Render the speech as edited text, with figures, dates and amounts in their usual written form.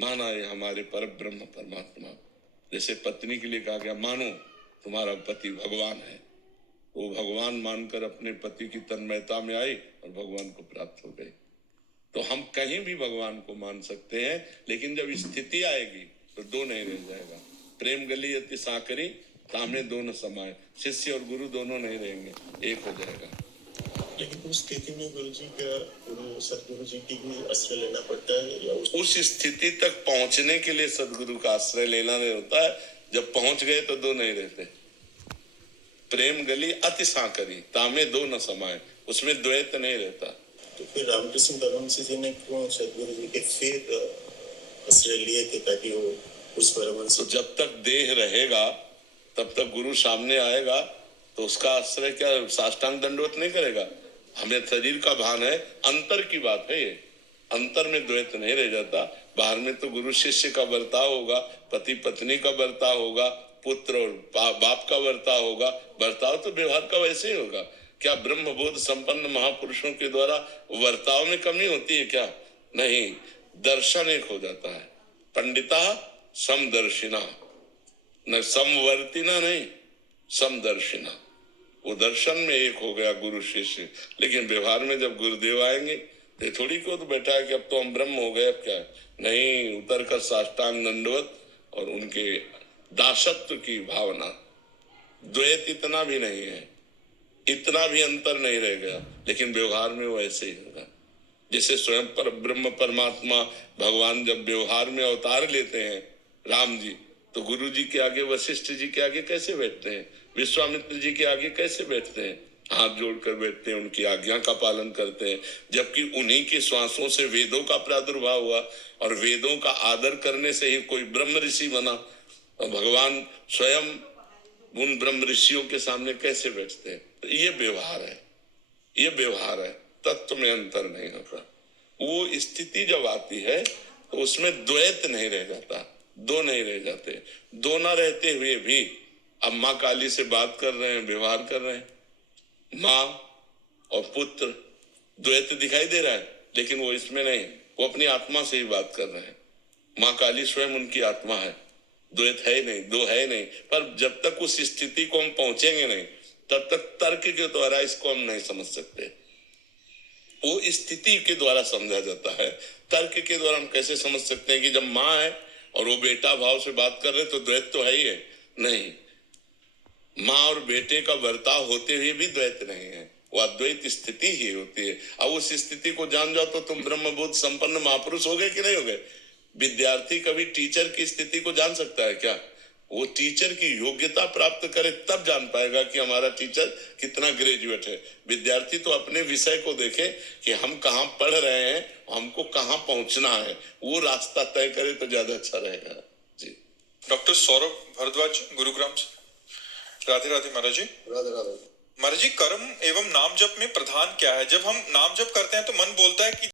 माना ये हमारे पर ब्रह्म परमात्मा। जैसे पत्नी के लिए कहा गया मानो तुम्हारा पति भगवान है, वो भगवान मानकर अपने पति की तन्मयता में आई और भगवान को प्राप्त हो गई। तो हम कहीं भी भगवान को मान सकते हैं, लेकिन जब स्थिति आएगी तो दो नहीं रह जाएगा। प्रेम गली अति साकरी तामे दो न समाये, शिष्य और गुरु दोनों नहीं रहेंगे, एक हो जाएगा। लेकिन उस स्थिति में गुरु जी का, गुरु सदगुरु जी की भी आश्रय लेना पड़ता है, या उस स्थिति तक पहुंचने के लिए सदगुरु का आश्रय लेना नहीं होता है। जब पहुंच गए तो दो नहीं रहते। प्रेम गली अति साकरी तामे दो न समाये, उसमें द्वैत नहीं रहता। तो फिर रामकृष्ण परमहंस जी ने क्यों सदगुरु जी के फिर आश्रय लिए थे, ताकि वो उस परमहंस। तो जब तक देह रहेगा तब तक गुरु सामने आएगा तो उसका आश्रय क्या साष्टांग दंडवत नहीं करेगा। हमें शरीर का भान है, अंतर की बात है ये। अंतर में द्वैत नहीं रह जाता। बाहर में तो गुरु शिष्य का बर्ताव होगा, पति पत्नी का बर्ताव होगा, पुत्र और बाप का बर्ताव होगा। बर्ताव तो व्यवहार का वैसे ही होगा। क्या ब्रह्म बोध संपन्न महापुरुषों के द्वारा वर्ताव में कमी होती है क्या? नहीं, दर्शन एक हो जाता है। पंडिता समदर्शिना, न समवर्तिना नहीं, समदर्शिना। वो दर्शन में एक हो गया गुरु शिष्य। लेकिन व्यवहार में जब गुरुदेव आएंगे तो थोड़ी को तो बैठा है कि अब तो हम ब्रह्म हो गए, अब क्या है? नहीं, उतर कर साष्टांग दंडवत और उनके दासत्व की भावना। द्वैत इतना भी नहीं है, इतना भी अंतर नहीं रह गया, लेकिन व्यवहार में वो ऐसे ही होगा। जैसे स्वयं पर ब्रह्म परमात्मा भगवान जब व्यवहार में अवतार लेते हैं राम जी, तो गुरु जी के आगे, वशिष्ठ जी के आगे कैसे बैठते हैं, विश्वामित्र जी के आगे कैसे बैठते हैं? हाथ जोड़कर बैठते हैं, उनकी आज्ञा का पालन करते हैं। जबकि उन्हीं के श्वासों से वेदों का प्रादुर्भाव हुआ और वेदों का आदर करने से ही कोई ब्रह्म ऋषि बना। और भगवान स्वयं उन ब्रह्म ऋषियों के सामने कैसे बैठते हैं? तो ये व्यवहार है, ये व्यवहार है, तत्व में अंतर नहीं होता। वो स्थिति जब आती है तो उसमें द्वैत नहीं रह जाता, दो नहीं रह जाते। दो ना रहते हुए भी अब माँ काली से बात कर रहे हैं, व्यवहार कर रहे हैं, माँ और पुत्र, द्वैत दिखाई दे रहा है, लेकिन वो इसमें नहीं, वो अपनी आत्मा से ही बात कर रहे हैं। माँ काली स्वयं उनकी आत्मा है, द्वैत है ही नहीं, दो है ही नहीं। पर जब तक उस स्थिति को हम पहुंचेंगे नहीं, तब तक तर्क के द्वारा इसको हम नहीं समझ सकते। वो स्थिति के द्वारा समझा जाता है। तर्क के द्वारा हम कैसे समझ सकते हैं कि जब माँ है और वो बेटा भाव से बात कर रहे तो द्वैत तो है ही है? नहीं, माँ और बेटे का बर्ताव होते हुए भी द्वैत नहीं है, वो अद्वैत स्थिति ही होती है। अब उस स्थिति को जान जाओ तो तुम ब्रह्मबोध संपन्न महापुरुष हो गए कि नहीं हो गए? विद्यार्थी कभी टीचर की स्थिति को जान सकता है क्या? वो टीचर की योग्यता प्राप्त करे तब जान पाएगा कि हमारा टीचर कितना ग्रेजुएट है। विद्यार्थी तो अपने विषय को देखे कि हम कहाँ पढ़ रहे हैं, हमको कहाँ पहुंचना है, वो रास्ता तय करे तो ज्यादा अच्छा रहेगा। जी। डॉक्टर सौरभ भारद्वाज, गुरुग्राम से। राधे राधे महाराज जी। राधे राधे महाराज जी, कर्म एवं नाम जप में प्रधान क्या है? जब हम नाम जप करते हैं तो मन बोलता है कि